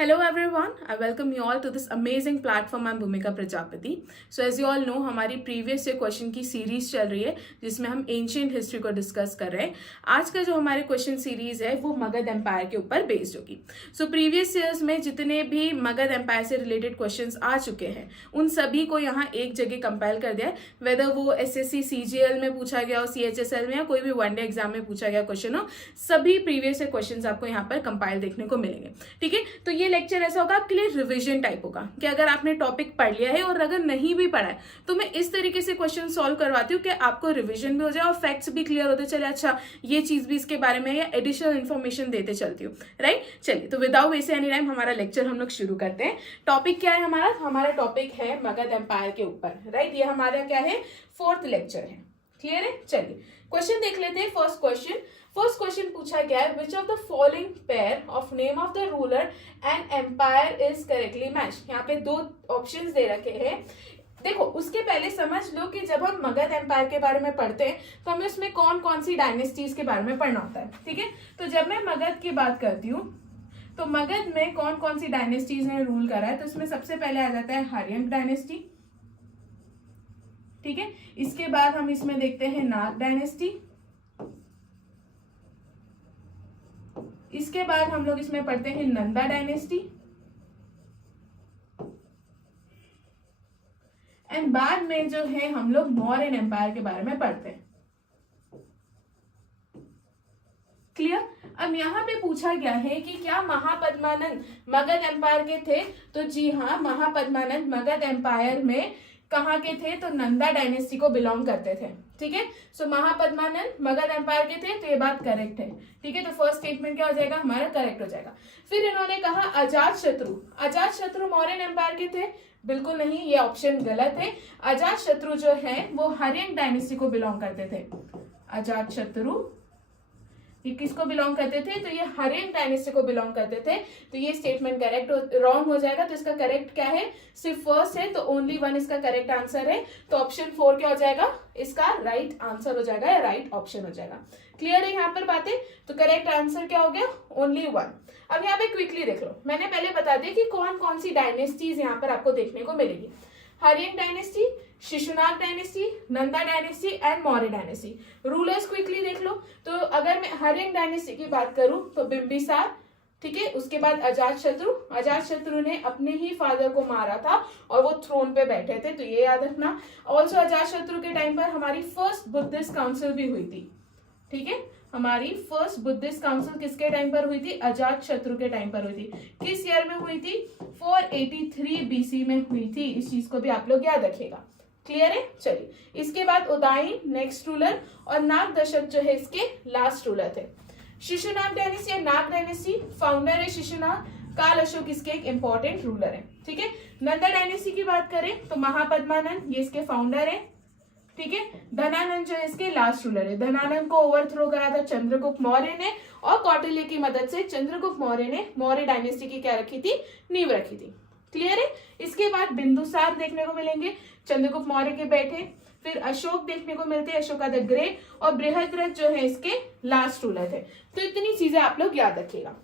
Hello everyone, I welcome you all to this amazing platform. I'm Bhumika Prajapati. So as you all know, हमारी previous year question की series चल रही है जिसमें हम ancient history को डिस्कस कर रहे हैं. आज का जो हमारे क्वेश्चन सीरीज है वो मगध एम्पायर के ऊपर बेस्ड होगी. सो प्रीवियस ईयर्स में जितने भी मगध एम्पायर से रिलेटेड क्वेश्चंस आ चुके हैं उन सभी को यहाँ एक जगह कंपाइल कर दिया है. वेदर वो एसएससी सीजीएल में पूछा गया हो, सीएचएसएल में, या कोई भी वनडे एग्जाम में पूछा गया क्वेश्चन हो, सभी प्रीवियस ईयर क्वेश्चन आपको यहाँ पर कंपाइल देखने को मिलेंगे. ठीक है, तो ये लेक्चर ऐसा होगा आपके लिए रिवीजन टाइप होगा कि अगर आपने टॉपिक पढ़ लिया है और अगर नहीं भी पढ़ा है तो मैं इस तरीके से क्वेश्चन सॉल्व करवाती हूँ कि आपको रिवीजन भी हो जाए और फैक्ट्स भी क्लियर होते चले. अच्छा, ये चीज भी इसके बारे में, या एडिशनल इन्फॉर्मेशन देते चलती हूँ. राइट, चलिए तो विदाउट वेस्ट एनी टाइम हमारा लेक्चर हम लोग शुरू करते हैं. टॉपिक क्या है हमारा टॉपिक है मगध एम्पायर के ऊपर. राइट, ये हमारा क्या है, 4th लेक्चर है. क्लियर है. चलिए क्वेश्चन देख लेते हैं. फर्स्ट क्वेश्चन पूछा गया है, which of the following pair of name of the ruler and empire is correctly match. यहाँ पे 2 ऑप्शंस दे रखे हैं. देखो, उसके पहले समझ लो कि जब हम मगध एम्पायर के बारे में पढ़ते हैं तो हमें उसमें कौन कौन सी डायनेस्टीज के बारे में पढ़ना होता है. ठीक है, तो जब मैं मगध की बात करती हूँ तो मगध में कौन कौन सी डायनेस्टीज ने रूल करा है, तो उसमें सबसे पहले आ जाता है हर्यंक डायनेस्टी. ठीक है, इसके बाद हम इसमें देखते हैं नाग डायनेस्टी. इसके बाद हम लोग इसमें पढ़ते हैं नंदा डायनेस्टी. एंड बाद में जो है हम लोग मौर्यन एम्पायर के बारे में पढ़ते हैं. क्लियर. अब यहाँ पे पूछा गया है कि क्या महापद्मानंद मगध एम्पायर के थे, तो जी हाँ, महापद्मानंद मगध एम्पायर में कहाँ के थे, तो नंदा डायनेस्टी को बिलोंग करते थे. ठीक है, सो महापद्मानंद मगध एम्पायर के थे, तो ये बात करेक्ट है. ठीक है, तो फर्स्ट स्टेटमेंट क्या हो जाएगा, हमारा करेक्ट हो जाएगा. फिर इन्होंने कहा अजातशत्रु मौर्यन एम्पायर के थे. बिल्कुल नहीं, ये ऑप्शन गलत है. अजातशत्रु जो है वो हर्यंक डायनेस्टी को बिलोंग करते थे. अजातशत्रु ये किसको बिलोंग करते थे, तो ये हर्यंक डायनेस्टी को बिलोंग करते थे. तो ये स्टेटमेंट करेक्ट रॉन्ग हो जाएगा. तो इसका करेक्ट क्या है, सिर्फ फर्स्ट है, तो ओनली 1 इसका करेक्ट आंसर है. तो ऑप्शन 4 क्या हो जाएगा, इसका राइट आंसर हो जाएगा, या राइट ऑप्शन हो जाएगा. क्लियर है यहाँ पर बातें. तो करेक्ट आंसर क्या हो गया, ओनली 1. अब यहाँ पे क्विकली देख लो, मैंने पहले बता दिया कि कौन कौन सी डायनेस्टीज यहाँ पर आपको देखने को मिलेगी. Haryanka dynasty, Shishunaga dynasty, Nanda dynasty and Maurya dynasty. Rulers quickly देख लो. तो अगर मैं हर्यंक डायनेस्टी की बात करूं तो बिंबिसार. ठीक है, उसके बाद अजातशत्रु ने अपने ही फादर को मारा था और वो थ्रोन पे बैठे थे, तो ये याद रखना. ऑल्सो अजातशत्रु के टाइम पर हमारी फर्स्ट बुद्धिस्ट काउंसिल भी हुई थी. ठीक है, हमारी फर्स्ट बुद्धिस्ट काउंसिल किसके टाइम पर हुई थी, अजातशत्रु के टाइम पर हुई थी. किस ईयर में हुई थी, 483 बीसी में हुई थी. इस चीज को भी आप लोग याद रखेगा. क्लियर है. चलिए, इसके बाद उदयन नेक्स्ट रूलर और नाग दशक जो है इसके लास्ट रूलर थे. शिशुनाग डायनेस्टी या नाग डायनेस्टी, फाउंडर है शिशुनाग. काल अशोक इसके एक इंपॉर्टेंट रूलर है. ठीक है, नंदा डायनेस्टी की बात करें तो महापद्मानंद ये इसके फाउंडर है. ठीक है, धनानंद जो है इसके लास्ट रूलर है. धनानंद को ओवरथ्रो करा था चंद्रगुप्त मौर्य ने, और कौटिल्य की मदद से चंद्रगुप्त मौर्य ने मौर्य डायनेस्टी की क्या रखी थी, नींव रखी थी. क्लियर है. इसके बाद बिंदुसार देखने को मिलेंगे, चंद्रगुप्त मौर्य के बेटे. फिर अशोक देखने को मिलते हैं, अशोका द ग्रेट, और बृहद्रथ जो है इसके लास्ट रूलर थे. तो इतनी चीजें आप लोग याद रखिएगा.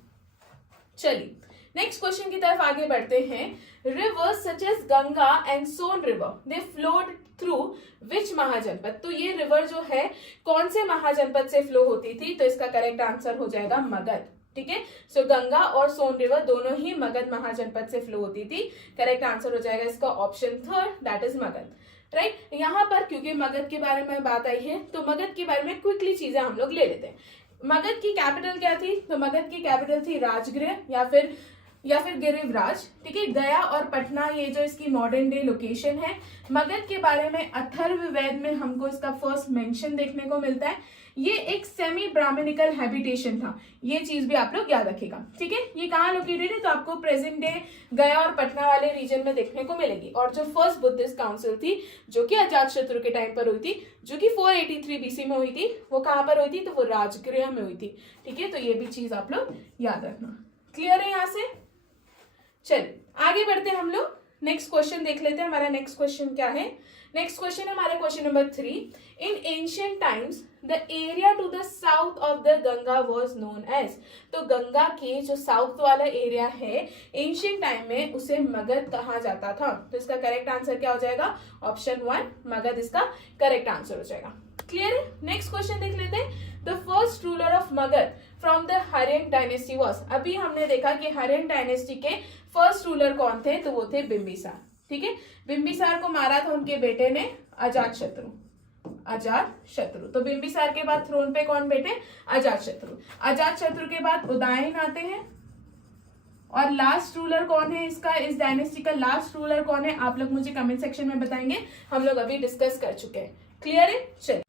चलिए नेक्स्ट क्वेश्चन की तरफ आगे बढ़ते हैं. Rivers such as Ganga and Son river they flowed through which Mahajanapada. तो ये रिवर जो है कौन से महाजनपद से फ्लो होती थी, तो इसका करेक्ट आंसर हो जाएगा मगध. ठीक है, सो गंगा और सोन रिवर दोनों ही मगध महाजनपद से फ्लो होती थी. करेक्ट आंसर हो जाएगा इसका option 3, that is Magadh. Right, यहाँ पर क्योंकि मगध के बारे में बात आई है तो मगध के बारे में क्विकली चीजें हम लोग ले लेते हैं. मगध की कैपिटल क्या थी, तो मगध की कैपिटल थी राजगृह या फिर गिरिवराज. ठीक है, गया और पटना ये जो इसकी मॉडर्न डे लोकेशन है. मगध के बारे में अथर्ववेद में हमको इसका फर्स्ट मेंशन देखने को मिलता है. ये एक सेमी ब्राह्मणिकल हैबिटेशन था. ये चीज भी आप लोग याद रखेगा. ठीक है, ये कहाँ लोकेटेड है, तो आपको प्रेजेंट डे गया और पटना वाले रीजन में देखने को मिलेगी. और जो फर्स्ट बुद्धिस्ट काउंसिल थी जो कि अजातशत्रु के टाइम पर हुई थी, जो कि 483 बीसी में हुई थी, वो कहाँ पर हुई थी, तो वो राजगृह में हुई थी. ठीक है, तो ये भी चीज आप लोग याद रखना. क्लियर है यहाँ से. चलिए आगे बढ़ते हैं हम लोग. नेक्स्ट क्वेश्चन देख लेते हैं. हमारा नेक्स्ट क्वेश्चन क्या है, नेक्स्ट क्वेश्चन है हमारा question number 3. In ancient times the area to the south of the Ganga was known as. तो गंगा की जो साउथ वाला एरिया है एंशियंट टाइम में उसे मगध कहा जाता था। तो इसका करेक्ट आंसर क्या हो जाएगा? ऑप्शन 1 मगध इसका करेक्ट आंसर हो जाएगा। क्लियर है? नेक्स्ट क्वेश्चन देख लेते हैं। The first ruler of Magadh from the Haryanka dynasty was. अभी हमने देखा कि हर्यंक डायनेस्टी के फर्स्ट रूलर कौन थे? तो वो थे बिंबिसार। ठीक है, बिंबिसार को मारा था उनके बेटे ने अजात शत्रु। तो बिंबिसार के बाद थ्रोन पे कौन बैठे? अजात शत्रु के बाद उदयन आते हैं। और लास्ट रूलर कौन है इसका, इस डायनेस्टी का लास्ट रूलर कौन है? आप लोग मुझे कमेंट सेक्शन में बताएंगे, हम लोग अभी डिस्कस कर चुके हैं। क्लियर है?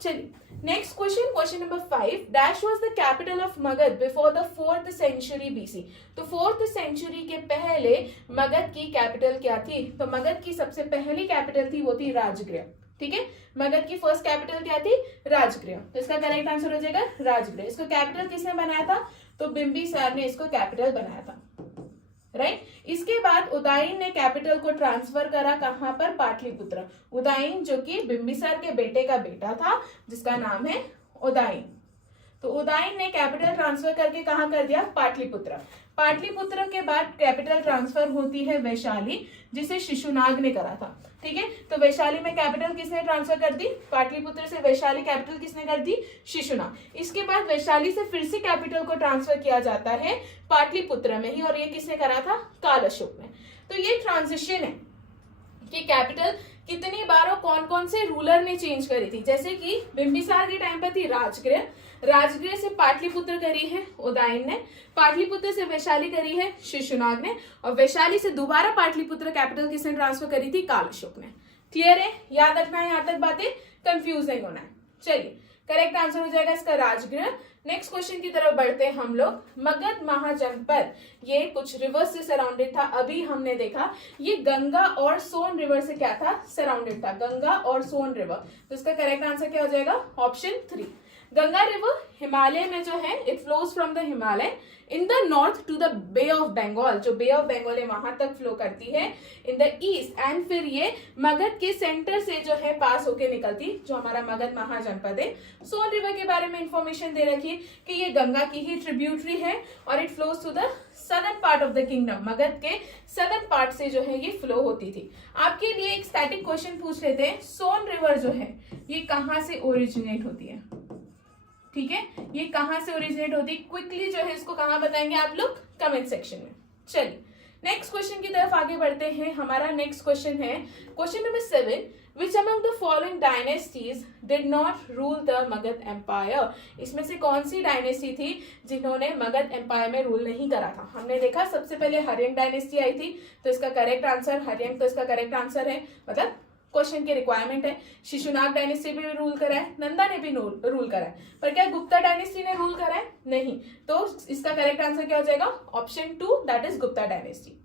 चलिए next question number 5। Dash was the capital of Magadha before the 4th century BC. तो 4th सेंचुरी के पहले मगध की कैपिटल क्या थी? तो मगध की सबसे पहली कैपिटल थी वो थी राजगृह। ठीक है, मगध की फर्स्ट कैपिटल क्या थी? राजगृह। तो इसका करेक्ट आंसर हो जाएगा राजगृह। इसको कैपिटल किसने बनाया था? तो बिंबिसार ने इसको कैपिटल बनाया था। राइट, इसके बाद उदयन ने कैपिटल को ट्रांसफर करा कहां पर? पाटलिपुत्र। उदयन जो कि बिंबिसार के बेटे का बेटा था जिसका नाम है उदयन। तो उदयन ने कैपिटल ट्रांसफर करके कहां कर दिया? पाटलिपुत्र। पाटलिपुत्र के बाद कैपिटल ट्रांसफर होती है वैशाली, जिसे शिशुनाग ने करा था। ठीक है, तो वैशाली में कैपिटल किसने ट्रांसफर कर दी? पाटलिपुत्र से वैशाली कैपिटल किसने कर दी? शिशुनाग। इसके बाद वैशाली से फिर से कैपिटल को ट्रांसफर किया जाता है पाटलिपुत्र में ही, और ये किसने करा था? काल अशोक ने। तो ये ट्रांजिशन है कि कैपिटल कितनी बार और कौन कौन से रूलर ने चेंज करी थी। जैसे कि बिंबिसार के टाइम पर थी राजगृह, राजगृह से पाटलिपुत्र करी है उदयन ने, पाटलिपुत्र से वैशाली करी है शिशुनाग ने, और वैशाली से दोबारा पाटलिपुत्र कैपिटल किसने ट्रांसफर करी थी? काल अशोक ने। क्लियर है? याद रखना है, यहाँ तक बातें कंफ्यूज नहीं होना है। चलिए करेक्ट आंसर हो जाएगा इसका राजगृह। नेक्स्ट क्वेश्चन की तरफ बढ़ते हैं हम लोग। मगध महाजनपद ये कुछ रिवर से सराउंडेड था। अभी हमने देखा ये गंगा और सोन रिवर से क्या था? सराउंडेड था, गंगा और सोन रिवर। तो इसका करेक्ट आंसर क्या हो जाएगा? ऑप्शन 3। गंगा रिवर हिमालय में जो है it flows from the Himalaya in the north to the bay of Bengal. जो बे ऑफ बंगाल है वहां तक फ्लो करती है इन द ईस्ट, एंड फिर ये मगध के सेंटर से जो है पास होके निकलती, जो हमारा मगध महाजनपद है। सोन रिवर के बारे में इंफॉर्मेशन दे रखी है कि ये गंगा की ही ट्रिब्यूटरी है और it flows to the southern part of the kingdom. Magadha के सदर्न पार्ट से जो है ये फ्लो होती थी। आपके लिए एक स्टैटिक क्वेश्चन पूछ लेते हैं, सोन रिवर जो है ये कहां से ओरिजिनेट होती है? ठीक है, ये कहां से ओरिजिनेट होती है? क्विकली जो है इसको कहां बताएंगे आप लोग? कमेंट सेक्शन में। चलिए नेक्स्ट क्वेश्चन की तरफ आगे बढ़ते हैं। हमारा नेक्स्ट क्वेश्चन है question number 7। Which among the following dynasties did not rule the Magad Empire? इसमें से कौन सी डायनेस्टी थी जिन्होंने मगध एम्पायर में रूल नहीं करा था? हमने देखा सबसे पहले हर्यंक डायनेस्टी आई थी, तो इसका करेक्ट आंसर हर्यंक, तो इसका करेक्ट आंसर है, मतलब क्वेश्चन की रिक्वायरमेंट है। शिशुनाग डायनेस्टी भी रूल करा है, नंदा ने भी रूल करा है, पर क्या गुप्ता डायनेस्टी ने रूल करा है? नहीं। तो इसका करेक्ट आंसर क्या हो जाएगा? Option 2 that is Gupta dynasty.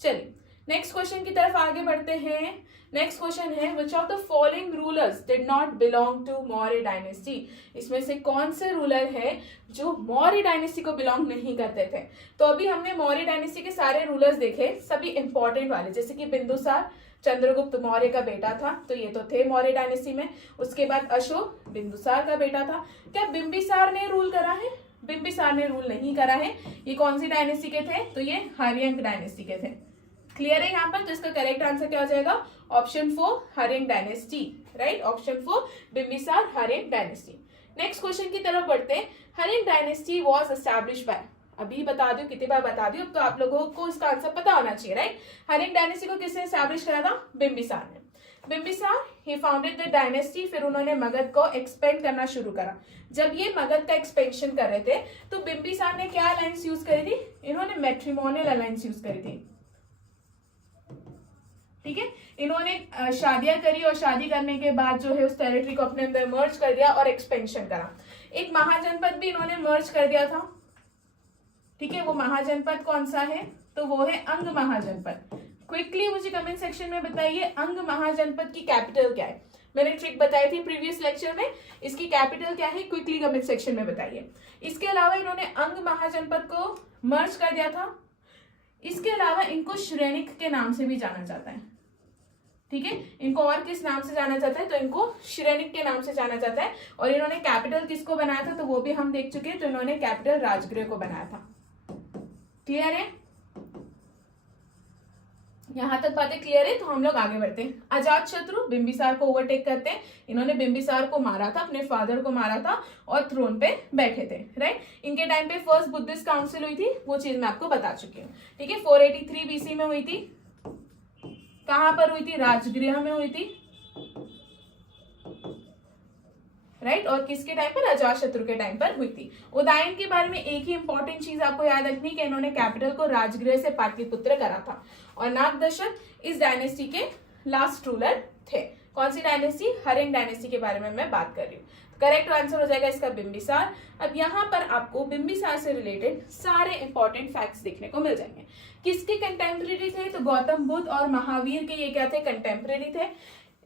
चलिए नेक्स्ट क्वेश्चन की तरफ आगे बढ़ते हैं। नेक्स्ट क्वेश्चन है which of the following rulers did not belong to Maurya dynasty? इसमें से कौन से रूलर है जो मौर्य डायनेस्टी को बिलोंग नहीं करते थे? तो अभी हमने मौर्य डायनेस्टी के सारे रूलर्स देखे, सभी इंपॉर्टेंट वाले, जैसे कि बिंदुसार चंद्रगुप्त मौर्य का बेटा था, तो ये तो थे मौर्य डायनेस्टी में। उसके बाद अशोक बिंदुसार का बेटा था। क्या बिंबिसार ने रूल करा है? बिंबिसार ने रूल नहीं करा है। ये कौन सी डायनेस्टी के थे? तो ये हर्यंक डायनेस्टी के थे। क्लियर है यहाँ पर? तो इसका करेक्ट आंसर क्या हो जाएगा? Option 4 Haryanka dynasty. Right, option 4 Bimbisara Haryanka dynasty. Next question की तरफ बढ़ते हैं। Haryanka dynasty was establish bye, अभी बता दो, कितनी बार बता दी, तो आप लोगों को इसका आंसर पता होना चाहिए। राइट, हर्यंक डायनेस्टी को किसने एस्टैब्लिश करा था? बिंबिसार ने। बिंबिसार ही फाउंडेड द डायनेस्टी। फिर उन्होंने मगध को एक्सपेंड करना शुरू करा। जब ये मगध का एक्सपेंशन कर रहे थे तो बिंबिसार ने क्या अलायंस यूज करी थी? इन्होंने मैट्रिमोनियल अलायंस यूज करी थी। ठीक है, इन्होंने शादियां करी और शादी करने के बाद जो है उस टेरिटरी को अपने अंदर मर्ज कर दिया और एक्सपेंशन करा। एक महाजनपद भी इन्होंने मर्ज कर दिया था। ठीक है, वो महाजनपद कौन सा है? तो वो है अंग महाजनपद। क्विकली मुझे कमेंट सेक्शन में बताइए अंग महाजनपद की कैपिटल क्या है? मैंने ट्रिक बताई थी प्रीवियस लेक्चर में, इसकी कैपिटल क्या है? क्विकली कमेंट सेक्शन में बताइए। इसके अलावा इन्होंने अंग महाजनपद को मर्ज कर दिया था। इसके अलावा इनको श्रेणिक के नाम से भी जाना जाता है। ठीक है, इनको और किस नाम से जाना जाता है, तो इनको श्रेणिक के नाम से जाना जाता है। और इन्होंने कैपिटल किसको बनाया था, तो वो भी हम देख चुके हैं, तो इन्होंने कैपिटल राजगृह को बनाया था। क्लियर है, यहां तक बातें क्लियर है। तो हम लोग आगे बढ़ते हैं। अजात शत्रु बिंबिसार को ओवरटेक करते हैं। इन्होंने बिंबिसार को मारा था, अपने फादर को मारा था और थ्रोन पे बैठे थे, राइट। इनके टाइम पे फर्स्ट बुद्धिस्ट काउंसिल हुई थी, वो चीज मैं आपको बता चुकी हूँ, ठीक है। 483 बीसी में हुई थी। कहां पर हुई थी, राजगृह में हुई थी, राइट। और किसके टाइम पर, अजातशत्रु के टाइम पर हुई थी। उदयन के बारे में एक ही इंपॉर्टेंट चीज आपको याद रखनी कि इन्होंने कैपिटल को राजगृह से पाटलिपुत्र करा था। और नागदशक इस डायनेस्टी के लास्ट रूलर थे। कौन सी डायनेस्टी, हरिंग डायनेस्टी के बारे में मैं बात कर रही हूँ। करेक्ट आंसर हो जाएगा इसका बिंबिसार। अब यहाँ पर आपको बिंबिसार से रिलेटेड सारे इंपॉर्टेंट फैक्ट्स देखने को मिल जाएंगे। किसके कंटेम्परेरी थे, तो गौतम बुद्ध और महावीर के ये क्या थे, कंटेम्परेरी थे।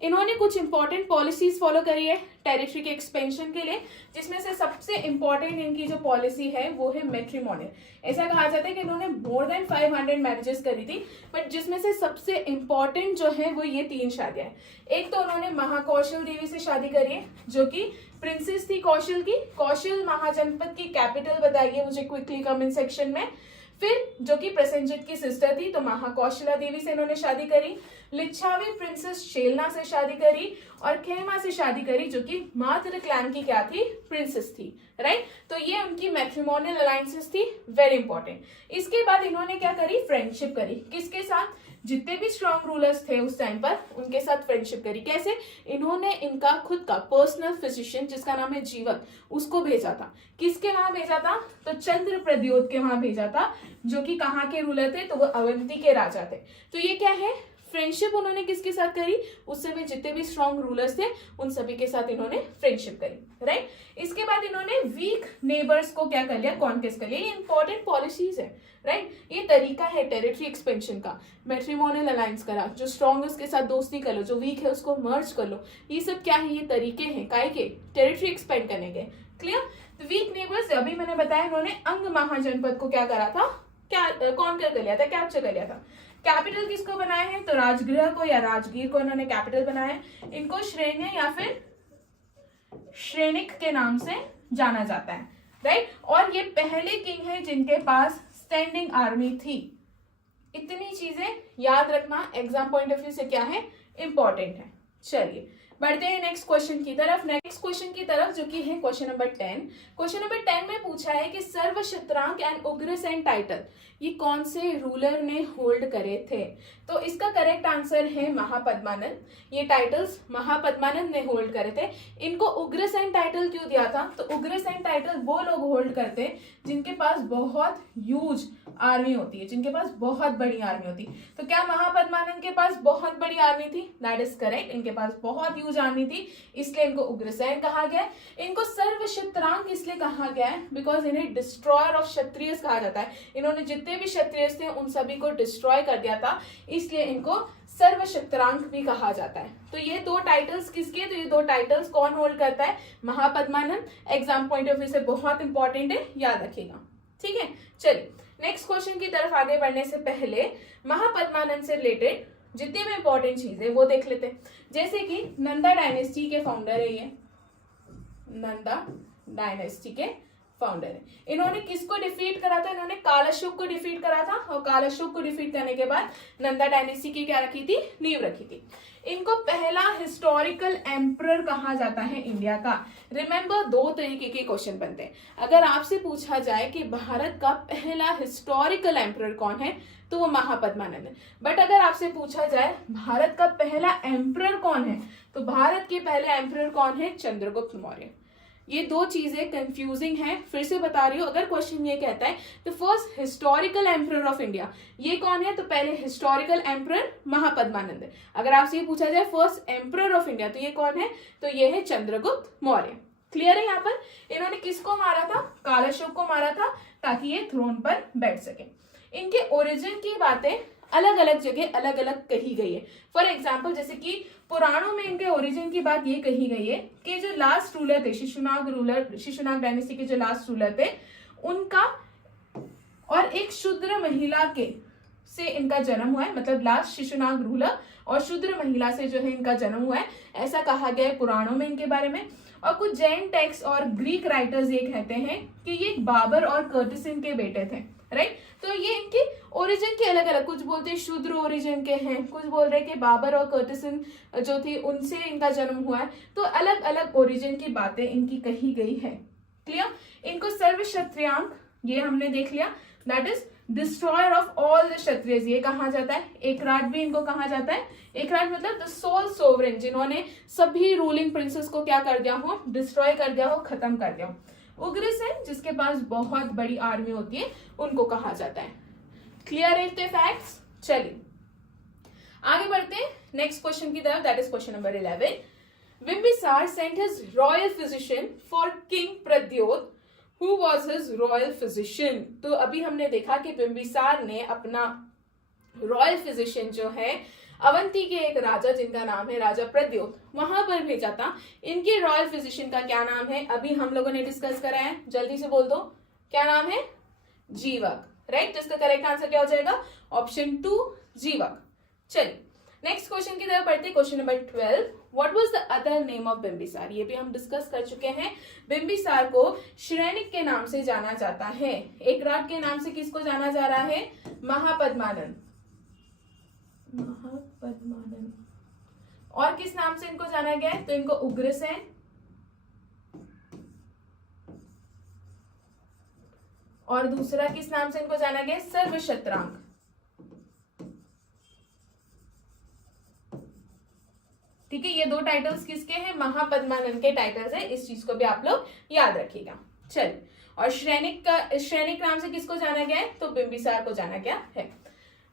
इन्होंने कुछ इंपॉर्टेंट पॉलिसीज फॉलो करी है टेरिटरी के एक्सपेंशन के लिए, जिसमें से सबसे इंपॉर्टेंट इनकी जो पॉलिसी है वो है मैट्रिमोनियल। ऐसा कहा जाता है कि इन्होंने मोर देन 500 मैरिजेस करी थी, बट जिसमें से सबसे इंपॉर्टेंट जो है वो ये 3 शादियां हैं। एक तो उन्होंने महाकौशल देवी से शादी करी है, जो कि प्रिंसेस थी कौशल की। कौशल महाजनपद की कैपिटल बताइए मुझे क्विकली कमेंट सेक्शन में। फिर जो कि प्रसेनजित की सिस्टर थी, तो महाकौशला देवी से इन्होंने शादी करी। लिच्छावी प्रिंसेस शेलना से शादी करी और खेमा से शादी करी, जो कि मात्र क्लैन की क्या थी, प्रिंसेस थी, राइट। तो ये उनकी मैट्रिमोनियल अलायंसेस थी, वेरी इंपॉर्टेंट। इसके बाद इन्होंने क्या करी, फ्रेंडशिप करी। किसके साथ, जितने भी स्ट्रॉन्ग रूलर्स थे उस टाइम पर उनके साथ फ्रेंडशिप करी। कैसे, इन्होंने इनका खुद का पर्सनल फिजिशियन जिसका नाम है जीवक, उसको भेजा था। किसके वहां भेजा था, तो चंद्र प्रद्योत के वहां भेजा था, जो कि कहाँ के रूलर थे, तो वो अवंती के राजा थे। तो ये क्या है, फ्रेंडशिप उन्होंने किसके साथ करी, उस समय जितने भी स्ट्रॉन्ग रूलर्स थे उन सभी के साथ इन्होंने फ्रेंडशिप करी, राइट। इसके बाद इन्होंने वीक नेबर्स को क्या कर लिया, कॉन्क्वेस्ट कर लिया। ये इंपॉर्टेंट पॉलिसीज है, राइट। ये तरीका है टेरिटरी एक्सपेंशन का। मैट्रिमोनियल अलायंस करा, जो स्ट्रॉन्ग है उसके साथ दोस्ती कर लो, जो वीक है उसको मर्ज कर लो। ये सब क्या है, ये तरीके हैं काय के, टेरिटरी एक्सपेंड करने के। क्लियर। तो वीक नेबर्स अभी मैंने बताया, इन्होंने अंग महाजनपद को क्या करा था, क्या कॉन्कर कर लिया था, कैप्चर कर लिया था। कैपिटल किसको बनाए हैं, तो राजगृह को या राजगीर को इन्होंने कैपिटल बनाया है। इनको श्रेण्य या फिर श्रेणिक के नाम से जाना जाता है, राइट। और ये पहले किंग है जिनके पास स्टैंडिंग आर्मी थी। इतनी चीजें याद रखना एग्जाम पॉइंट ऑफ व्यू से क्या है, इंपॉर्टेंट है। चलिए बढ़ते हैं नेक्स्ट क्वेश्चन की तरफ। नेक्स्ट क्वेश्चन की तरफ जो कि है क्वेश्चन नंबर 10। क्वेश्चन नंबर 10 में पूछा है कि सर्वशत्रांक एंड उग्रसेन टाइटल ये कौन से रूलर ने होल्ड करे थे। तो इसका करेक्ट आंसर है महापद्मानंद। ये टाइटल्स महापद्मानंद ने होल्ड करे थे। इनको उग्रसेन टाइटल क्यों दिया था, तो उग्रसेन टाइटल वो लोग होल्ड करते हैं जिनके पास बहुत ह्यूज आर्मी होती है, जिनके पास बहुत बड़ी आर्मी होती है। तो क्या महापद्मानंद के पास बहुत बड़ी आर्मी थी, दैट इज करेक्ट। इनके पास बहुत ह्यूज आर्मी थी, इसलिए इनको उग्रसेन कहा गया है। इनको सर्वशत्रांक इसलिए कहा गया है बिकॉज इन्हें डिस्ट्रॉयर ऑफ क्षत्रिय कहा जाता है। इन्होंने जितने भी क्षत्रिय थे उन सभी को डिस्ट्रॉय कर दिया था, इसलिए इनको सर्वशत्रांक भी कहा जाता है। तो ये 2 टाइटल्स किसके, तो ये 2 टाइटल्स कौन होल्ड करता है, Mahapadmananda. Exam point of view से बहुत इंपॉर्टेंट है, याद रखिएगा, ठीक है। चलिए नेक्स्ट क्वेश्चन की तरफ आगे बढ़ने से पहले महापद्मानंद से रिलेटेड जितनी भी इंपॉर्टेंट चीज है वो देख लेते हैं। जैसे कि नंदा डायनेस्टी के फाउंडर है, ये नंदा डायनेस्टी के फाउंडर है। इन्होंने किसको डिफीट करा था, इन्होंने कालाशोक को डिफीट करा था। और कालाशोक को डिफीट करने के बाद नंदा डायनेस्टी की क्या रखी थी, नींव रखी थी। इनको पहला हिस्टोरिकल एम्परर कहा जाता है इंडिया का। रिमेंबर 2 तरीके के क्वेश्चन बनते हैं। अगर आपसे पूछा जाए कि भारत का पहला हिस्टोरिकल एम्परर कौन है, तो वो महापद्मानंद है। बट अगर आपसे पूछा जाए भारत का पहला एम्परर कौन है, तो भारत के पहले एम्परर कौन है, चंद्रगुप्त मौर्य। ये 2 चीजें कंफ्यूजिंग हैं, फिर से बता रही हूँ। अगर क्वेश्चन ये कहता है the first historical emperor of India, ये कौन है, तो पहले हिस्टोरिकल एम्परर महापद्मानंद है। अगर आपसे ये पूछा जाए फर्स्ट एम्परर ऑफ इंडिया, तो ये कौन है, तो ये है चंद्रगुप्त मौर्य। क्लियर है। यहाँ पर इन्होंने किसको मारा था, कालाशोक को मारा था, ताकि ये थ्रोन पर बैठ सके। इनके ओरिजिन की बातें अलग अलग जगह अलग अलग कही गई है। फॉर एग्जाम्पल जैसे कि पुराणों में इनके ओरिजिन की बात ये कही गई है कि जो लास्ट रूलर थे, शिशुनाग डायनेस्टी के जो लास्ट रूलर थे उनका और एक शूद्र महिला के से इनका जन्म हुआ है, मतलब लास्ट शिशुनाग रूलर और शूद्र महिला से जो है इनका जन्म हुआ है, ऐसा कहा गया है पुराणों में इनके बारे में। और कुछ जैन टेक्स्ट और ग्रीक राइटर्स ये कहते हैं कि ये बाबर और कर्टिसिन के बेटे थे, राइट। तो ये इनकी ओरिजिन के अलग अलग, कुछ बोलते हैं शूद्र ओरिजिन के हैं, कुछ बोल रहे हैं कि बाबर और कर्टिसिन जो थी उनसे इनका जन्म हुआ है। तो अलग अलग ओरिजिन की बातें इनकी कही गई है। क्लियर। इनको सर्व क्षत्रियांग ये हमने देख लिया, that is destroyer of all the Kshatriyas ये कहा जाता है। एकराट भी इनको कहा जाता है। एकराट मतलब द सोल सोवरेन, जिन्होंने सभी रूलिंग प्रिंसेस को क्या कर दिया हो, डिस्ट्रॉय कर दिया हो, खत्म कर दिया हो। उग्रसेन जिसके पास बहुत बड़ी आर्मी होती है उनको कहा जाता है। क्लियर है द फैक्ट्स। चलिए आगे बढ़ते हैं नेक्स्ट क्वेश्चन की तरफ, that is question number 11। Bimbisara sent his royal physician for king Pradyot, Who was his royal physician? तो अभी हमने देखा कि बिंबिसार ने अपना रॉयल फिजिशियन जो है अवंती के एक राजा जिनका नाम है राजा प्रद्योत, वहां पर भेजा था। इनके रॉयल फिजिशियन का क्या नाम है, अभी हम लोगों ने डिस्कस करा है, जल्दी से बोल दो क्या नाम है, जीवक, राइट। जिसका करेक्ट आंसर क्या हो जाएगा, ऑप्शन 2 जीवक। चलिए नेक्स्ट क्वेश्चन की तरफ बढ़ते, question number 12। What was the other name of Bimbisara, ये भी हम डिस्कस कर चुके हैं। बिंबिसार को श्रेणिक के नाम से जाना जाता है। एकराट के नाम से किसको जाना जा रहा है, महापद्मानंद, महापद्मानंद। और किस नाम से इनको जाना गया है, तो इनको उग्रसेन, और दूसरा किस नाम से इनको जाना गया, सर्वक्षत्रांग। ठीक है, ये दो टाइटल्स किसके हैं, महापद्मानंद के टाइटल्स है, इस चीज को भी आप लोग याद रखिएगा। चलिए, और श्रेणिक नाम से किसको जाना गया है, तो बिंबिसार को जाना गया है।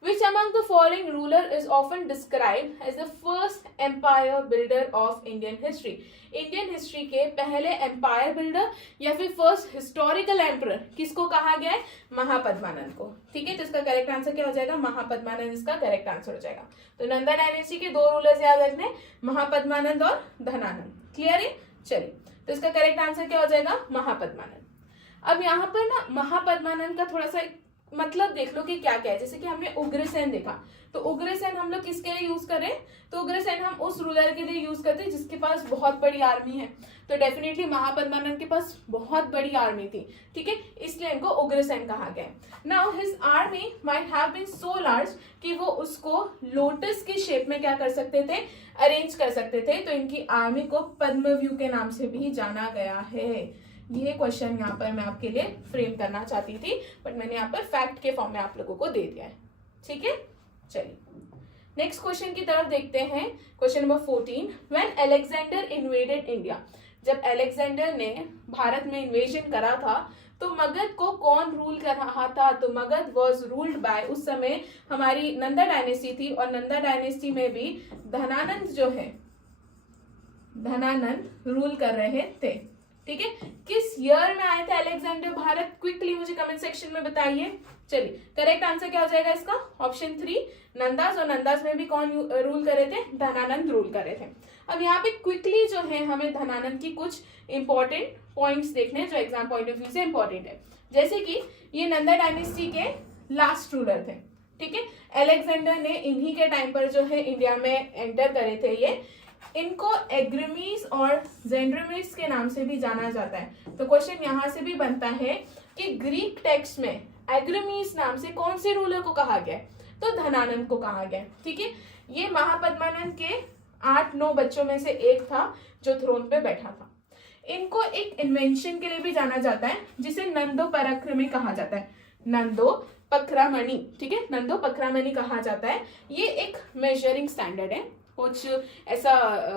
Which among the following ruler is often described as the first empire builder of Indian history? Indian history के पहले एम्पायर बिल्डर या फिर फर्स्ट हिस्टोरिकल एम्परर किसको कहा गया है, महापद्मानंद को। ठीक है, तो इसका करेक्ट आंसर क्या हो जाएगा, महापद्मानंद इसका करेक्ट आंसर हो जाएगा। तो नंदा डायनेस्टी के दो रूलर्स याद रखने, महापद्मानंद और धनानंद। क्लियर है। चलिए, तो इसका करेक्ट आंसर क्या हो जाएगा, महापद्मानंद। अब यहाँ पर ना महापद्मानंद का थोड़ा सा मतलब देख लो कि क्या क्या है। जैसे कि हमने उग्रसेन देखा, तो उग्रसेन हम लोग किसके लिए यूज करें, तो उग्रसेन हम उस रूलर के लिए यूज करते हैं जिसके पास बहुत बड़ी आर्मी है। तो डेफिनेटली महापद्मानंद के पास बहुत बड़ी आर्मी थी। ठीक है, इसलिए इनको उग्रसेन कहा गया। Now his army might have been so large कि वो उसको लोटस की शेप में क्या कर सकते थे, अरेंज कर सकते थे। तो इनकी आर्मी को पद्मव्यूह के नाम से भी जाना गया है। ये क्वेश्चन यहाँ पर मैं आपके लिए फ्रेम करना चाहती थी, बट मैंने यहाँ पर फैक्ट के फॉर्म में आप लोगों को दे दिया है। ठीक है, चलिए नेक्स्ट क्वेश्चन की तरफ देखते हैं। Question number 14। When Alexander invaded India, जब अलेक्जेंडर ने भारत में इन्वेजन करा था तो मगध को कौन रूल कर रहा था, तो मगध वॉज रूल्ड बाय, उस समय हमारी नंदा डायनेस्टी थी और नंदा डायनेस्टी में भी धनानंद जो है, धनानंद रूल कर रहे थे। ठीक है, किस ईयर में आए थे अलेक्जेंडर भारत, क्विकली मुझे कमेंट सेक्शन में बताइए। चलिए, करेक्ट आंसर क्या हो जाएगा इसका, ऑप्शन 3 नंदास। और नंदास में भी कौन रूल करे थे, धनानंद रूल करे थे। अब यहाँ पे क्विकली जो है हमें धनानंद की कुछ इंपॉर्टेंट पॉइंट्स देखने हैं जो एग्जाम पॉइंट ऑफ व्यू से इंपॉर्टेंट है। जैसे कि ये नंदा डायनेस्टी के लास्ट रूलर थे। ठीक है, अलेक्जेंडर ने इन्हीं के टाइम पर जो है इंडिया में एंटर करे थे। ये इनको एग्रमीस और जेंड्रमीस के नाम से भी जाना जाता है। तो क्वेश्चन यहाँ से भी बनता है कि ग्रीक टेक्स्ट में एग्रमीस नाम से कौन से रूलर को कहा गया है, तो धनानंद को कहा गया। ठीक है, ये महापद्मानंद के 8-9 बच्चों में से एक था जो थ्रोन पे बैठा था। इनको एक इन्वेंशन के लिए भी जाना जाता है जिसे नंदो पराक्रमी कहा जाता है, नंदो पखरामणि। ठीक है, नंदो पखरामणि कहा जाता है। ये एक मेजरिंग स्टैंडर्ड है, कुछ ऐसा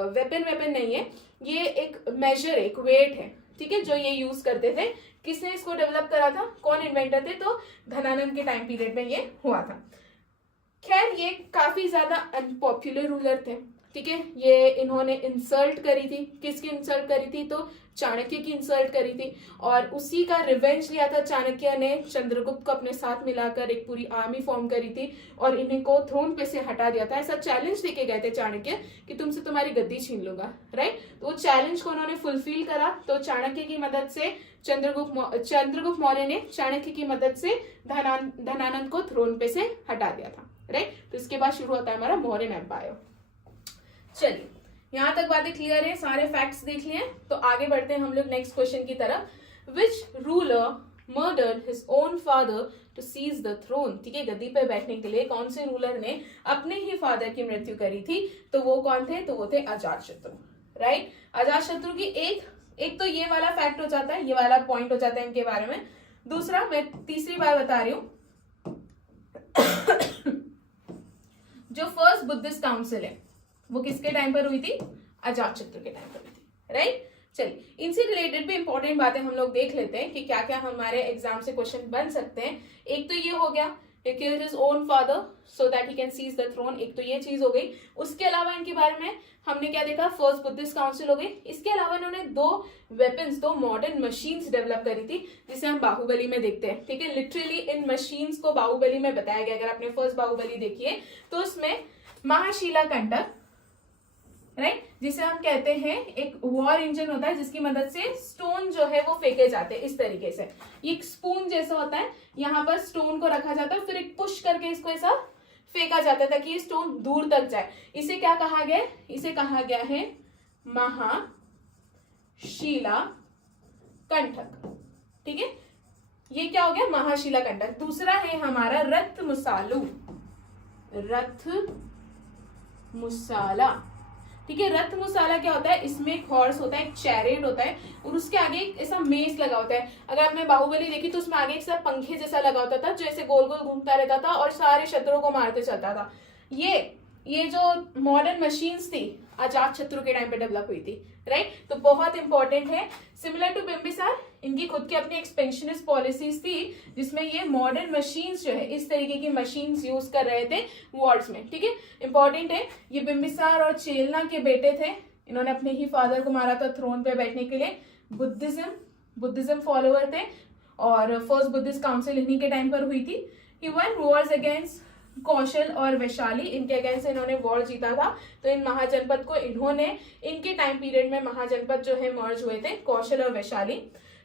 वेपन नहीं है, ये एक मेजर, एक वेट है। ठीक है, जो ये यूज करते थे। किसने इसको डेवलप करा था, कौन इन्वेंटर थे, तो धनानंद के टाइम पीरियड में ये हुआ था। खैर, ये काफी ज्यादा अनपॉपुलर रूलर थे। ठीक है, ये इन्होंने इंसल्ट करी थी, किसकी इंसल्ट करी थी, तो चाणक्य की इंसल्ट करी थी। और उसी का रिवेंज लिया था चाणक्य ने, चंद्रगुप्त को अपने साथ मिलाकर एक पूरी आर्मी फॉर्म करी थी और इन्हें को थ्रोन पे से हटा दिया था। ऐसा चैलेंज देके गए थे चाणक्य कि तुमसे तुम्हारी गद्दी छीन लूंगा, राइट। तो वो चैलेंज को उन्होंने फुलफिल करा। तो चाणक्य की मदद से चंद्रगुप्त मौर्य ने चाणक्य की मदद से धनानंद को थ्रोन पे से हटा दिया था, राइट। तो इसके बाद शुरू होता है हमारा मौर्यन एम्पायर। चलिए यहां तक बातें क्लियर है, सारे फैक्ट्स देख लिए। तो आगे बढ़ते हैं हम लोग नेक्स्ट क्वेश्चन की तरफ। Which ruler murdered his own father to seize the throne, ठीक है, गद्दी पे बैठने के लिए कौन से रूलर ने अपने ही फादर की मृत्यु करी थी? तो वो कौन थे? तो वो थे अजातशत्रु, राइट। अजातशत्रु की एक तो ये वाला फैक्ट हो जाता है, ये वाला पॉइंट हो जाता है इनके बारे में। दूसरा मैं तीसरी बार बता रही हूं जो फर्स्ट बुद्धिस्ट काउंसिल है वो किसके टाइम पर हुई थी? अजातशत्रु के टाइम पर हुई थी, राइट। चलिए इनसे रिलेटेड भी इंपॉर्टेंट बातें हम लोग देख लेते हैं कि क्या क्या हमारे एग्जाम से क्वेश्चन बन सकते हैं। एक तो ये हो गया He killed his own father so that he can seize the throne, एक तो ये चीज हो गई। उसके अलावा इनके बारे में हमने क्या देखा? फर्स्ट बुद्धिस्ट काउंसिल हो गई। इसके अलावा इन्होंने दो वेपन्स, दो मॉडर्न मशीन्स डेवलप करी थी जिसे हम बाहुबली में देखते हैं, ठीक है। लिटरली इन मशीन्स को बाहुबली में बताया गया। अगर आपने फर्स्ट बाहुबली देखी है तो उसमें महाशिला कंटक, राइट, जिसे हम कहते हैं एक वॉर इंजन होता है जिसकी मदद से स्टोन जो है वो फेंके जाते हैं इस तरीके से। ये एक स्पून जैसा होता है, यहाँ पर स्टोन को रखा जाता है, फिर एक पुश करके इसको ऐसा फेंका जाता है ताकि ये स्टोन दूर तक जाए। इसे क्या कहा गया? इसे कहा गया है महाशिला कंटक, ठीक है। ये क्या हो गया? महाशिला कंटक। दूसरा है हमारा रथ मुसाला, ठीक है। रथ मुसाला क्या होता है? इसमें एक हॉर्स होता है, एक चैरियट होता है और उसके आगे एक ऐसा मेस लगा होता है। अगर आपने बाहुबली देखी तो उसमें आगे एक सा पंखे जैसा लगा होता था जो ऐसे गोल गोल घूमता रहता था और सारे शत्रुओं को मारते चलता था। ये जो मॉडर्न मशीन्स थी अजातशत्रु के टाइम पे डेवलप हुई थी, राइट। तो बहुत इंपॉर्टेंट है। सिमिलर टू बिम्बिसार, इनकी खुद की अपनी एक्सपेंशनिस्ट पॉलिसीज थी जिसमें ये मॉडर्न मशीन्स जो है इस तरीके की मशीन्स यूज कर रहे थे वॉर्स में, ठीक है। इंपॉर्टेंट है, ये बिम्बिसार और चेलना के बेटे थे। इन्होंने अपने ही फादर को मारा था थ्रोन पे बैठने के लिए। बुद्धिज्म फॉलोअर थे और फर्स्ट बुद्धिस्ट काउंसिल इन्हीं के टाइम पर हुई थी। ही वन वॉर्स अगेंस्ट कौशल और वैशाली, इनके अगेंस्ट इन्होंने वॉर जीता था। तो इन महाजनपद को इन्होंने इनके टाइम पीरियड में महाजनपद जो है मर्ज हुए थे, कौशल और वैशाली।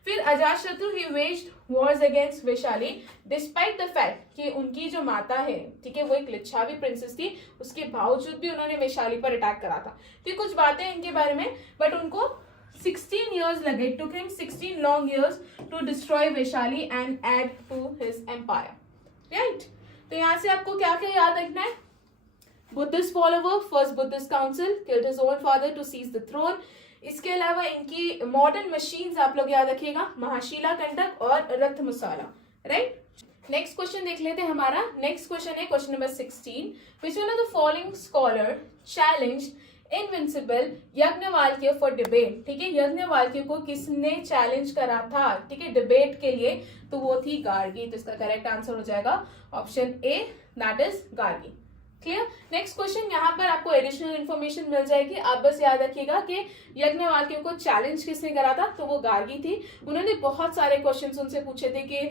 फिर अजातशत्रु ही waged wars against Vaishali despite the fact कि उनकी जो माता है, ठीक है, वो एक लिच्छावी प्रिंसेस थी, उसके बावजूद भी उन्होंने वैशाली पर अटैक करा था। तो कुछ बातें इनके बारे में, बट उनको 16 years लगे, to him 16 long years to destroy Vaishali and add to his empire, right. तो यहां से आपको क्या क्या याद रखना है? Buddhist follower, first Buddhist council, killed his own father to seize the throne. इसके अलावा इनकी मॉडर्न मशीन्स आप लोग याद रखिएगा, महाशिला कंटक और रथ मुसाला, राइट। नेक्स्ट क्वेश्चन देख लेते हैं हमारा। नेक्स्ट क्वेश्चन है question number 16। Which one of the following scholar challenge invincible Yajnavalkya for debate, ठीक है। याज्ञवल्क्य को किसने चैलेंज करा था, ठीक है, डिबेट के लिए? तो वो थी गार्गी। तो इसका करेक्ट आंसर हो जाएगा option A, that is Gargi. Clear. Next question, यहाँ पर आपको एडिशनल इन्फॉर्मेशन मिल जाएगी। आप बस याद रखिएगा कि याज्ञवल्क्य को चैलेंज किसने करा था? तो वो गार्गी थी। उन्होंने बहुत सारे क्वेश्चंस उनसे पूछे थे कि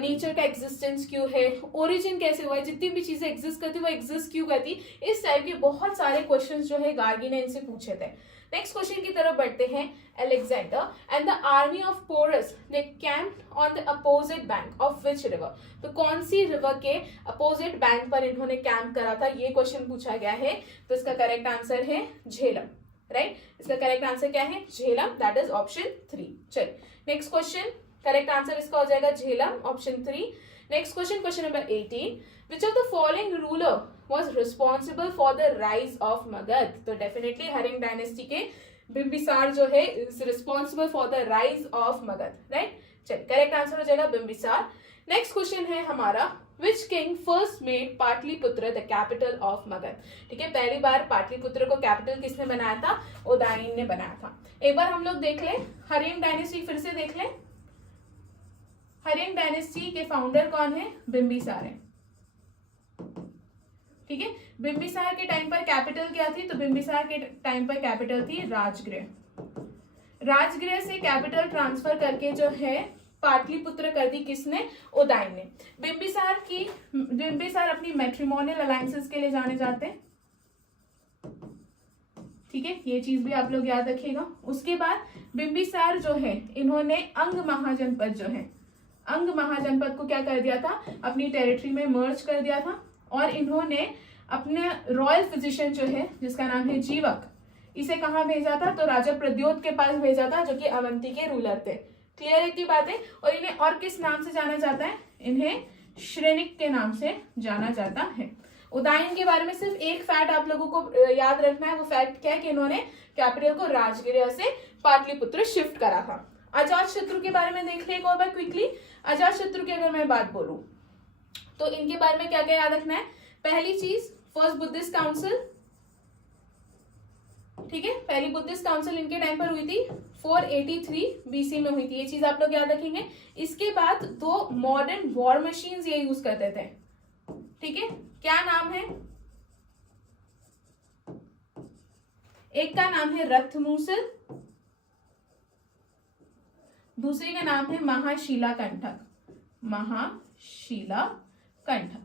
नेचर का एग्जिस्टेंस क्यों है, ओरिजिन कैसे हुआ है, जितनी भी चीजें एग्जिस्ट करती वो एग्जिस्ट क्यों करती, इस टाइप के बहुत सारे क्वेश्चन जो है गार्गी ने इनसे पूछे थे। नेक्स्ट क्वेश्चन की तरफ बढ़ते हैं। Alexander and the army of Porus they camped on the opposite bank of which river? तो कौन सी रिवर के अपोजिट बैंक पर इन्होंने कैंप करा था, ये क्वेश्चन पूछा गया है। तो इसका करेक्ट आंसर है झेलम, राइट। इसका करेक्ट आंसर क्या है? Jhelum, that is option 3। चलिए नेक्स्ट क्वेश्चन, करेक्ट आंसर इसका हो जाएगा Jhelum, option 3। Next question, question number 18। Which of the following ruler was responsible for the rise of Magad? तो डेफिनेटली हरिंग डायनेस्टी के बिम्बिसार जो है is responsible for the rise of Magadh, right. चलिए correct answer हो जाएगा बिम्बिसार। नेक्स्ट क्वेश्चन है हमारा, which king first made Pataliputra the capital of Magadh, ठीक है। पहली बार पाटलिपुत्र को कैपिटल किसने बनाया था? उदयन ने बनाया था। एक बार हम लोग देख ले हरिंग डायनेस्टी, फिर से देख ले। हरिंग डायनेस्टी के फाउंडर कौन है? बिम्बिसार है, ठीक है। बिम्बिसार के टाइम पर कैपिटल क्या थी? तो बिम्बिसार के टाइम पर कैपिटल थी राजगृह। राजगृह से कैपिटल ट्रांसफर करके जो है पाटलिपुत्र कर दी किसने? उदयन ने। बिम्बिसार अपनी मैट्रिमोनियल अलायंसेस के लिए जाने जाते हैं, ठीक है, ये चीज भी आप लोग याद रखिएगा। उसके बाद बिंबिसार जो है, इन्होंने अंग महाजनपद जो है, अंग महाजनपद को क्या कर दिया था, अपनी टेरिटरी में मर्ज कर दिया था। और इन्होंने अपने रॉयल फिजिशियन जो है, जिसका नाम है जीवक, इसे कहाँ भेजा था, तो राजा प्रद्योत के पास भेजा था, जो कि अवंती के रूलर थे। क्लियर है इतनी बातें। और इन्हें और किस नाम से जाना जाता है, इन्हें श्रेणिक के नाम से जाना जाता है। उदयन के बारे में सिर्फ एक फैक्ट आप लोगों को याद रखना है। वो फैक्ट क्या है कि इन्होंने कैपिटल को राजगिर से पाटलिपुत्र शिफ्ट करा था। अजात शत्रु के बारे में देख ले एक और बार क्विकली। अजात शत्रु की अगर मैं बात बोलूं तो इनके बारे में क्या क्या याद रखना है। पहली चीज, फर्स्ट बुद्धिस्ट काउंसिल, ठीक है, पहली बुद्धिस्ट काउंसिल इनके टाइम पर हुई थी, 483 बीसी में हुई थी, ये चीज आप लोग याद रखेंगे। इसके बाद 2 मॉडर्न वॉर मशीन्स ये यूज करते थे, ठीक है, क्या नाम है, एक का नाम है रथमूसल, दूसरे का नाम है महाशिला कंठक, महाशिला कंठक,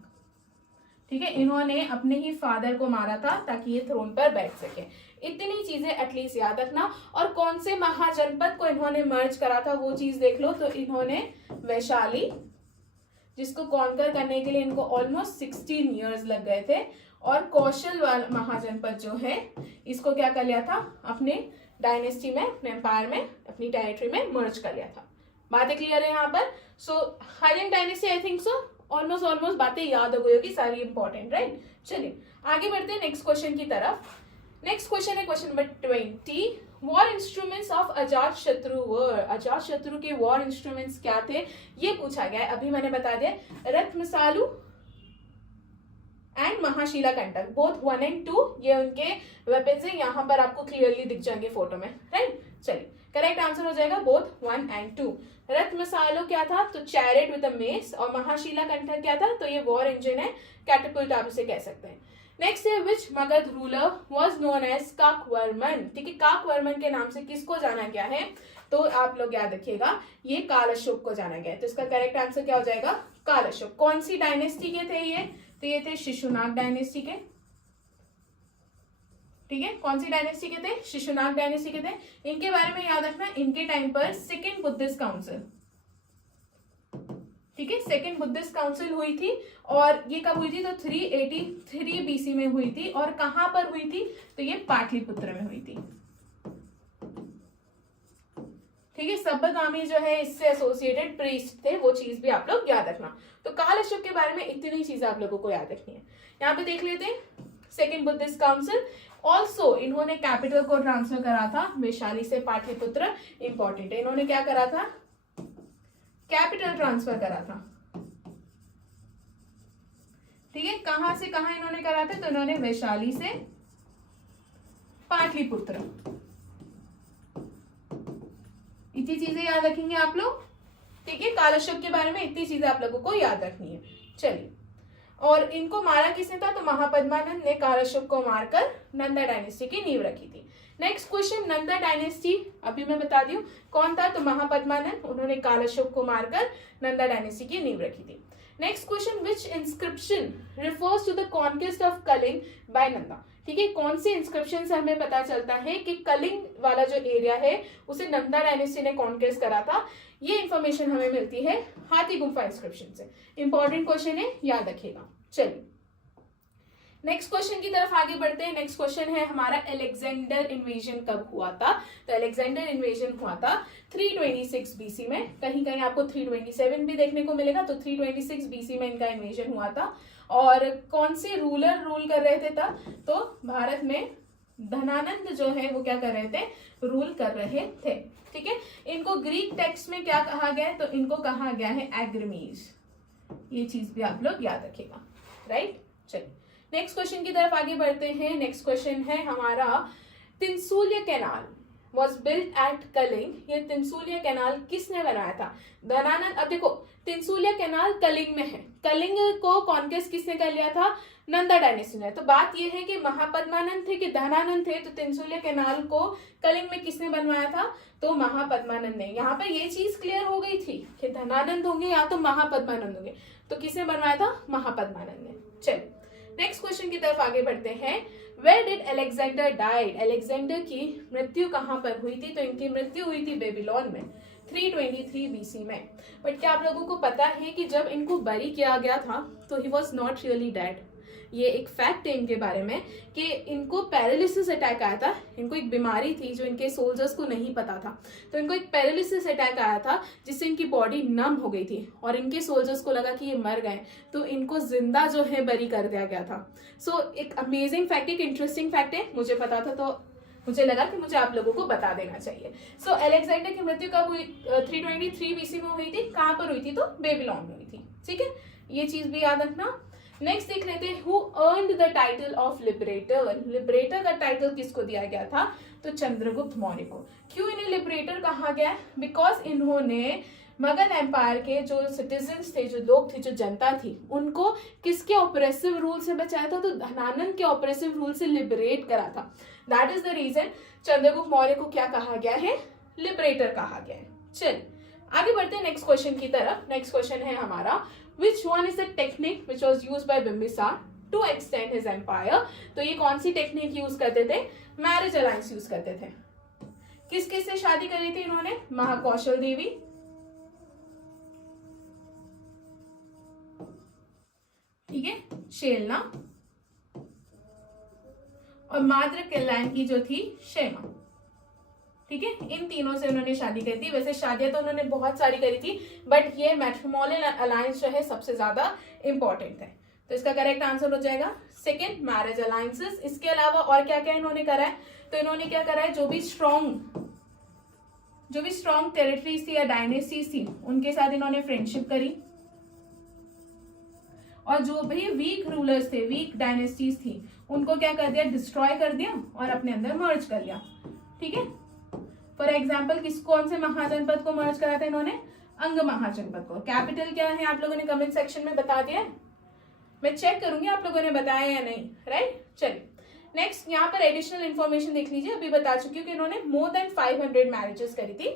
ठीक है। इन्होंने अपने ही फादर को मारा था ताकि ये थ्रोन पर बैठ सके। इतनी चीजें एटलीस्ट याद रखना। और कौन से महाजनपद को इन्होंने मर्ज करा था वो चीज देख लो। तो इन्होंने वैशाली, जिसको कॉन्कर करने के लिए इनको ऑलमोस्ट 16 इयर्स लग गए थे, और कौशल महाजनपद जो है इसको क्या कर लिया था, अपने डायनेस्टी में, अपने एम्पायर में, अपनी टेरिटरी में मर्ज कर लिया था। बातें क्लियर है यहाँ पर। So highland dynasty, I think so almost बातें याद हो गई होगी सारी इंपॉर्टेंट, राइट। चलिए आगे बढ़ते हैं नेक्स्ट क्वेश्चन की तरफ। नेक्स्ट क्वेश्चन है question number 20। War instruments of Ajatashatru वर, अजात शत्रु के वॉर इंस्ट्रूमेंट्स क्या थे ये पूछा गया है। अभी मैंने बता दिया, रत्मसालु एंड महाशिला कंटक, बोथ 1 and 2 ये उनके वेपन्स है, यहाँ पर आपको क्लियरली दिख जाएंगे फोटो में, राइट। चलिए करेक्ट आंसर हो जाएगा बोथ 1 and 2। रत्मसालो क्या था, तो चैरिट विद अ मेस, और महाशिला कंठक क्या था, तो ये वॉर इंजन है, कैटapult आप इसे कह सकते हैं। नेक्स्ट है which Magadh ruler was known as Kakavarman, ठीक है, काकवर्मन के नाम से किसको जाना गया है, तो आप लोग याद रखिएगा ये काल अशोक को जाना गया है। तो इसका करेक्ट आंसर क्या हो जाएगा, काल अशोक। कौन सी डायनेस्टी के थे ये, तो ये थे शिशुनाग डायनेस्टी के, ठीक है, कौन सी डायनेस्टी के थे, शिशुनाग डायनेस्टी के थे। इनके बारे में याद रखना, इनके टाइम पर सेकेंड बुद्धिस्ट काउंसिल, ठीक है, सेकेंड बुद्धिस्ट काउंसिल हुई थी, और ये कब हुई थी, तो 383 बीसी में हुई थी। और कहां पर हुई थी, तो ये पाटलिपुत्र में हुई थी, ठीक है। सब्बगामी जो है इससे एसोसिएटेड प्रीस्ट थे, वो चीज भी आप लोग याद रखना। तो काल अशोक के बारे में इतनी चीजें आप लोगों को याद रखनी है। यहाँ पे देख लेते हैं सेकेंड बुद्धिस्ट काउंसिल। ऑल्सो इन्होंने कैपिटल को ट्रांसफर करा था वैशाली से पाटलिपुत्र, इंपॉर्टेंट है। इन्होंने क्या करा था, कैपिटल ट्रांसफर करा था, ठीक है। कहां से कहां इन्होंने करा था, तो इन्होंने वैशाली से पाटलिपुत्र, इतनी चीजें याद रखेंगे आप लोग, ठीक है। काल अशोक के बारे में इतनी चीजें आप लोगों को याद रखनी है। चलिए, और इनको मारा किसने था, तो महापद्मानंद ने काल अशोक को मारकर नंदा डायनेस्टी की नींव रखी थी। नेक्स्ट क्वेश्चन, नंदा डायनेस्टी अभी मैं बता दी हूँ कौन था, तो महापद्मानंद, उन्होंने काल अशोक को मारकर नंदा डायनेस्टी की नींव रखी थी। Next question, which inscription refers to the conquest of Kalinga by Nanda, ठीक है, कौन सी इंस्क्रिप्शन से हमें पता चलता है कि कलिंग वाला जो एरिया है उसे नंदा डायनेस्टी ने कॉन्क्वेस्ट करा था। ये इंफॉर्मेशन हमें मिलती है हाथी गुफा इंस्क्रिप्शन से। इंपॉर्टेंट क्वेश्चन है, याद रखिएगा। चलिए नेक्स्ट क्वेश्चन की तरफ आगे बढ़ते हैं। नेक्स्ट क्वेश्चन है हमारा, अलेक्जेंडर इन्वेजन कब हुआ था, तो अलेक्जेंडर इन्वेजन हुआ था 326 बीसी में। कहीं कहीं आपको 327 भी देखने को मिलेगा, तो 326 बीसी में इनका इन्वेजन हुआ था। और कौन से रूलर रूल कर रहे थे तब, तो भारत में धनानंद जो है वो क्या कर रहे थे, रूल कर रहे थे, ठीक है। इनको ग्रीक टेक्स्ट में क्या कहा गया है, तो इनको कहा गया है एग्रमीज, ये चीज भी आप लोग याद रखेगा, राइट। चलिए नेक्स्ट क्वेश्चन की तरफ आगे बढ़ते हैं। नेक्स्ट क्वेश्चन है हमारा, Tinsulia canal was built at Kalinga, ये तिनसुलिया कैनाल किसने बनाया था, धनानंद। अब देखो तिनसुलिया कैनाल कलिंग में है, कलिंग को कॉन्क्वेस्ट किसने कर लिया था, नंदा डायनेस्टी ने। तो बात यह है कि महापद्मानंद थे कि धनानंद थे, तो तिनसुलिया कैनाल को कलिंग में किसने बनवाया था, तो महापद्मानंद ने। यहाँ पर ये चीज क्लियर हो गई थी कि धनानंद होंगे या तो महापद्मानंद होंगे, तो किसने बनवाया था, महापद्मानंद ने। चलिए नेक्स्ट क्वेश्चन की तरफ आगे बढ़ते हैं। Where did Alexander died, Alexander की मृत्यु कहाँ पर हुई थी? तो इनकी मृत्यु हुई थी बेबीलोन में 323 बीसी में। बट क्या आप लोगों को पता है कि जब इनको बरी किया गया था तो he was not really dead. ये एक फैक्ट है इनके बारे में कि इनको पैरालिसिस अटैक आया था। इनको एक बीमारी थी जो इनके सोल्जर्स को नहीं पता था, तो इनको एक पैरालिसिस अटैक आया था जिससे इनकी बॉडी नम हो गई थी और इनके सोल्जर्स को लगा कि ये मर गए, तो इनको जिंदा जो है बरी कर दिया गया था। सो एक अमेजिंग फैक्ट, एक इंटरेस्टिंग फैक्ट है, मुझे पता था तो मुझे लगा कि मुझे आप लोगों को बता देना चाहिए। सो अलेक्जेंडर की मृत्यु कब हुई? 323 बीसी में हुई थी। कहाँ पर हुई थी? तो बेबीलोन में हुई थी। ठीक है, ये चीज भी याद रखना। नेक्स्ट देख लेते हैं, who earned the title of liberator. Liberator का टाइटल किसको दिया गया था? तो चंद्रगुप्त मौर्य को। क्यों इन्हें लिबरेटर कहा गया? बिकॉज इन्होंने मगध एम्पायर के जो सिटीजन्स थे, जो लोग थे, जो जनता थी, उनको किसके ऑपरेसिव रूल से बचाया था? तो धनानंद के ऑपरेसिव रूल से लिबरेट करा था। That is the reason Chandragupta Maurya को क्या कहा गया है? लिबरेटर कहा गया है। चल आगे बढ़ते हैं नेक्स्ट क्वेश्चन की तरफ। नेक्स्ट क्वेश्चन है हमारा, which one is the technique which was used by Bimbisara to extend his empire? तो ये कौन सी टेक्निक यूज करते थे? मैरिज अलायंस यूज करते थे। किस किस से शादी करी थी इन्होंने? महाकौशल देवी, ठीक है, शेलना और माद्र कल्याण की जो थी क्षेमा। ठीक है, इन तीनों से उन्होंने शादी करी थी। वैसे शादियां तो उन्होंने बहुत सारी करी थी, बट ये मैट्रिमोनियल अलायंस जो है सबसे ज्यादा इंपॉर्टेंट है। तो इसका करेक्ट आंसर हो जाएगा सेकेंड, मैरिज अलायंसेस। इसके अलावा और क्या क्या इन्होंने करा है? तो इन्होंने क्या करा है, जो भी स्ट्रॉन्ग टेरिटरीज थी या डायनेस्टीज थी उनके साथ इन्होंने फ्रेंडशिप करी, और जो भी वीक रूलर्स थे, वीक डायनेस्टीज थी, उनको क्या कर दिया? डिस्ट्रॉय कर दिया और अपने अंदर मर्ज कर लिया। ठीक है, फॉर एग्जाम्पल कौन से महाजनपद को मर्ज करा था इन्होंने? अंग महाजनपद को। कैपिटल क्या है आप लोगों ने कमेंट सेक्शन में बता दिया है, मैं चेक करूंगी आप लोगों ने बताया या नहीं। राइट, चलिए नेक्स्ट यहाँ पर एडिशनल इंफॉर्मेशन देख लीजिए। अभी बता चुकी हूँ कि इन्होंने मोर देन 500 मैरिजेस करी थी,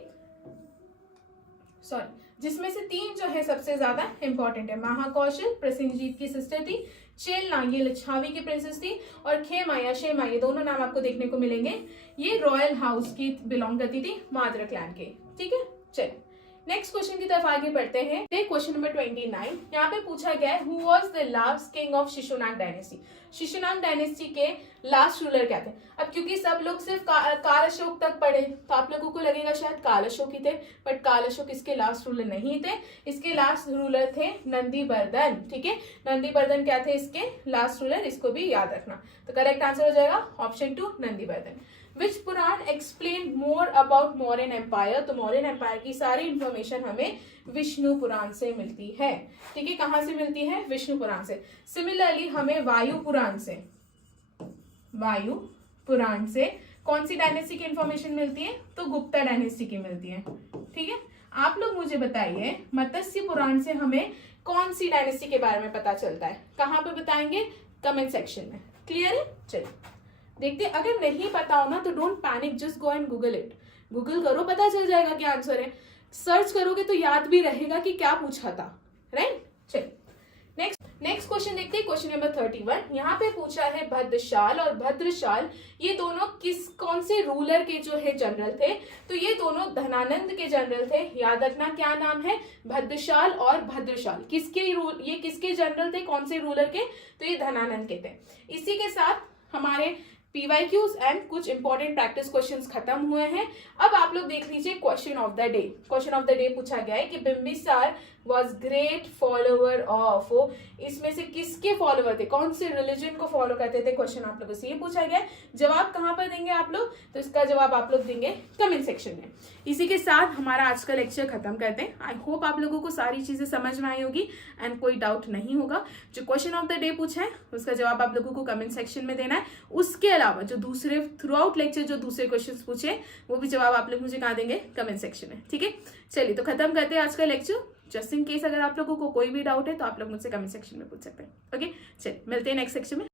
सॉरी, जिसमें से 3 जो है सबसे ज्यादा इंपॉर्टेंट है। महाकौशल प्रसेनजीत की सिस्टर थी, चेलना ये लिच्छावी की प्रिंसेस थी, और खेमा या शेमा ये दोनों नाम आपको देखने को मिलेंगे, ये रॉयल हाउस की बिलोंग करती थी, माद्र क्लैन के। ठीक है, चलिए नेक्स्ट क्वेश्चन की तरफ आगे बढ़ते हैं। क्वेश्चन नंबर 29 यहाँ पे पूछा गया है, who was the last king of Shishunaga dynasty. Shishunaga dynasty के लास्ट रूलर क्या थे? अब क्योंकि सब लोग सिर्फ काल अशोक तक पढ़े तो आप लोगों को लगेगा शायद काल अशोक ही थे, बट काल अशोक इसके लास्ट रूलर नहीं थे। इसके लास्ट रूलर थे नंदीवर्धन। ठीक है, नंदीवर्धन क्या थे इसके लास्ट रूलर, इसको भी याद रखना। तो करेक्ट आंसर हो जाएगा option 2 Nandivardhan. Which Purana explain more about Mauryan empire. तो मौर्यन एम्पायर की सारी इंफॉर्मेशन हमें विष्णु पुराण से मिलती है। ठीक है, कहां से मिलती है? विष्णु पुराण से। सिमिलरली हमें वायु पुराण से कौन सी डायनेस्टी की इंफॉर्मेशन मिलती है? तो गुप्ता डायनेस्टी की मिलती है। ठीक है, आप लोग मुझे बताइए मत्स्य पुराण से हमें कौन सी डायनेस्टी के बारे में पता चलता है? कहां पे बताएंगे? कमेंट सेक्शन में। क्लियर है? चलिए देखते, अगर नहीं पता हो ना तो don't panic, just go and Google it. Google करो, पता चल जाएगा क्या आंसर है। सर्च करोगे तो याद भी रहेगा कि क्या पूछा था। राइट, चलिए नेक्स्ट क्वेश्चन देखते हैं। क्वेश्चन नंबर 31 यहाँ पे पूछा है, भद्रशाल और भद्रशाल ये दोनों कौन से रूलर के जो है जनरल थे? तो ये दोनों धनानंद के जनरल थे। याद रखना क्या नाम है? भद्रशाल और भद्रशाल। ये किसके जनरल थे? कौन से रूलर के? तो ये धनानंद के थे। इसी के साथ हमारे PYQs एंड कुछ इंपॉर्टेंट प्रैक्टिस क्वेश्चंस खत्म हुए हैं। अब आप लोग देख लीजिए question of the day. Question of the day पूछा गया है कि Bimbisara was great follower of, इसमें से किसके फॉलोअर थे? कौन से रिलीजन को फॉलो करते थे? क्वेश्चन आप लोगों से ये पूछा गया है। जवाब कहाँ पर देंगे आप लोग? तो इसका जवाब आप लोग देंगे कमेंट सेक्शन में। इसी के साथ हमारा आज का लेक्चर खत्म करते हैं। आई होप आप लोगों को सारी चीजें समझ में आई होगी एंड कोई डाउट नहीं होगा। जो क्वेश्चन ऑफ द डे पूछा है उसका जवाब आप लोगों को कमेंट सेक्शन में देना है। उसके अलावा जो दूसरे थ्रू आउट लेक्चर जो दूसरे क्वेश्चन पूछे वो भी जवाब आप लोग मुझे कहाँ देंगे? कमेंट सेक्शन में। ठीक है, चलिए तो खत्म करते हैं आज का लेक्चर। जस्ट इन केस अगर आप लोगों को कोई भी डाउट है तो आप लोग मुझसे कमेंट सेक्शन में पूछ सकते हैं। ओके, चलिए मिलते हैं नेक्स्ट सेक्शन में।